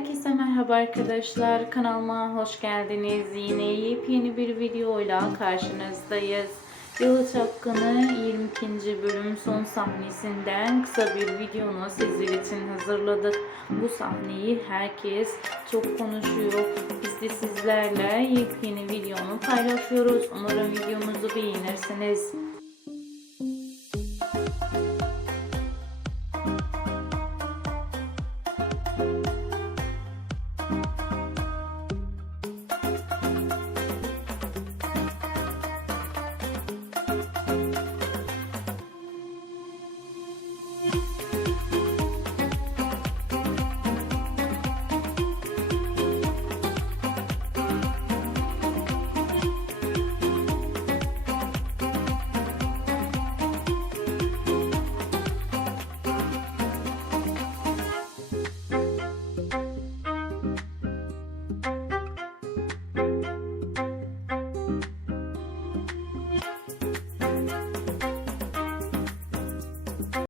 Herkese merhaba arkadaşlar. Kanalıma hoş geldiniz. Yine yepyeni bir videoyla karşınızdayız. Yalı Çapkını 22. bölüm son sahnesinden kısa bir videonu sizler için hazırladık. Bu sahneyi herkes çok konuşuyor. Biz de sizlerle yepyeni videonu paylaşıyoruz. Umarım videomuzu beğenirsiniz.